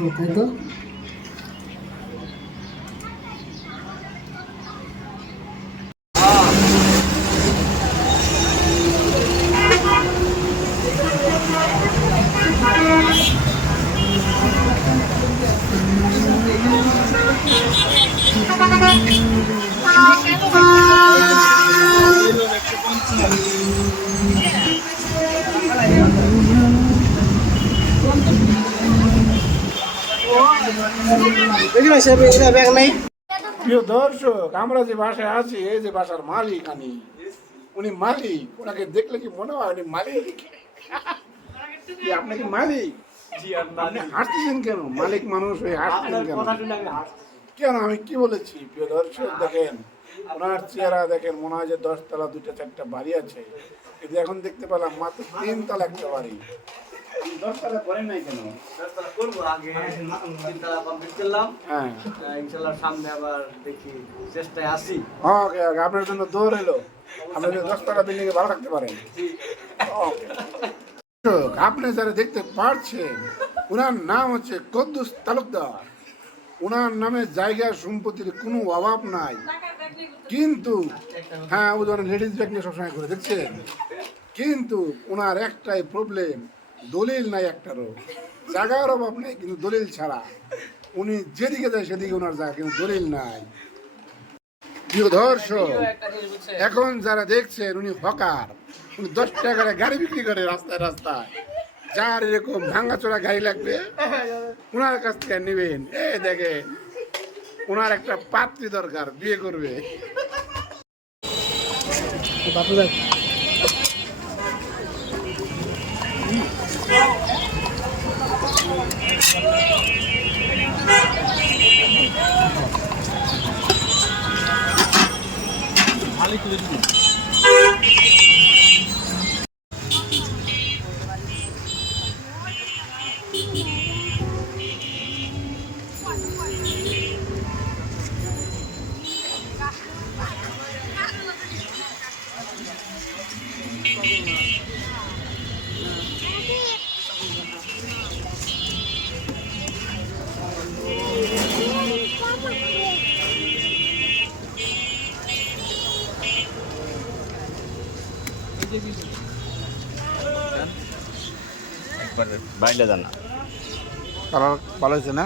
ও প্রিয় দর্শক আমরা যে বাসায় আছি এই যে বাসার মালিক আমি। উনি মালিক ওনাকে দেখলে কি মনে হয় উনি মালিক? কি আপনি কি মালিক? আপনি হাসতেছেন কেন? মালিক মানুষ হয়ে হাসতেছেন কেন? কেন? আমি কি বলেছি? প্রিয় দর্শক দেখেন ওনার চেহারা দেখেন মনে হয় যে দশতলা দুইটা চারটা বাড়ি আছে। কিন্তু এখন দেখতে পেলাম মাত্র তিন তলা একটা বাড়ি। দশতলা করেন নাই কেন? রাস্তাটা করব আগে। তিনতলা কমপ্লিট করলাম। হ্যাঁ। ইনশাল্লাহ সামনে আবার দেখি চেষ্টায় আসি ওকে ওকে আপনার জন্য দৌড় এলো আপনি যদি দশ টাকা বিল্ডিং এ ভালো রাখতে পারেন। আপনি যারা দেখতে পারছেন ওনার নাম হচ্ছে কদ্দুস তালুকদার। ওনার নামে জায়গা সম্পত্তির কোনো অভাব নাই। কিন্তু হ্যাঁ ও ধরেন লেডিস ব্যাগ নিয়ে সবসময় করে দেখছেন। কিন্তু ওনার একটাই প্রবলেম দলিল নাই একটারও। জায়গার অভাব নেই, কিন্তু দলিল ছাড়া। উনি যেদিকে যায় সেদিকে ওনার জায়গা, কিন্তু দলিল নাই। এখন যারা দেখছেন, উনি হকার। উনি দশ টাকার গাড়ি বিক্রি করে রাস্তায় রাস্তায়। যার এরকম ভাঙাচোরা গাড়ি লাগবে ওনার কাছ থেকে নেবেন। এ দেখে ওনার একটা পাত্রী দরকার, বিয়ে করবে। বাপু ভাই বাইলে জানা ভালো হয়েছে না?